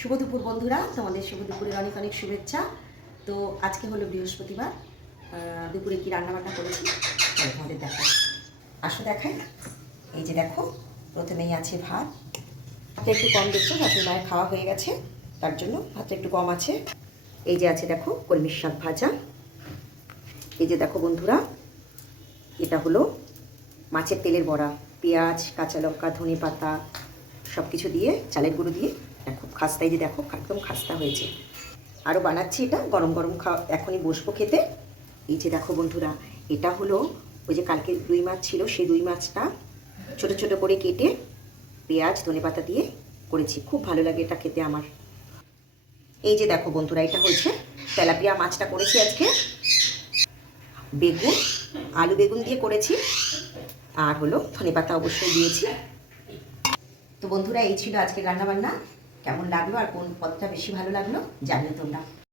শুভ দুপুর বন্ধুরা, তোমাদের শুভ দুপুরের অনেক অনেক শুভেচ্ছা। তো আজকে হলো বৃহস্পতিবার। দুপুরে কি রান্নাবান্না করেছি তোমাদের দেখাই, আসো দেখাই। এই যে দেখো, প্রথমেই আছে ভাত। ভাতটা একটু কম দেখছো, শাশুড়ি মায়ের খাওয়া হয়ে গেছে, তার জন্য ভাতটা একটু কম আছে। এই যে আছে দেখো কলমির শাক ভাজা। এই যে দেখো বন্ধুরা, এটা হলো মাছের তেলের বড়া, পেঁয়াজ, কাঁচা লঙ্কা, ধনে পাতা সব কিছু দিয়ে, চালের গুঁড়ো দিয়ে খুব খাস্তা। এই যে দেখো একদম খাস্তা হয়েছে। আরও বানাচ্ছি, এটা গরম গরম খাওয়া, এখনই বসবো খেতে। এই যে দেখো বন্ধুরা, এটা হলো ওই যে কালকে রুই মাছ ছিল, সেই রুই মাছটা ছোটো ছোটো করে কেটে পেঁয়াজ ধনে পাতা দিয়ে করেছি, খুব ভালো লাগে এটা খেতে আমার। এই যে দেখো বন্ধুরা, এটা হচ্ছে তেলাপিয়া মাছটা করেছি আজকে, বেগুন আলু বেগুন দিয়ে করেছি, আর হলো ধনে পাতা অবশ্যই দিয়েছি। তো বন্ধুরা, এই ছিল আজকে রান্নাবান্না। কেমন লাগলো আর কোন পদটা বেশি ভালো লাগলো জানিও তোমরা।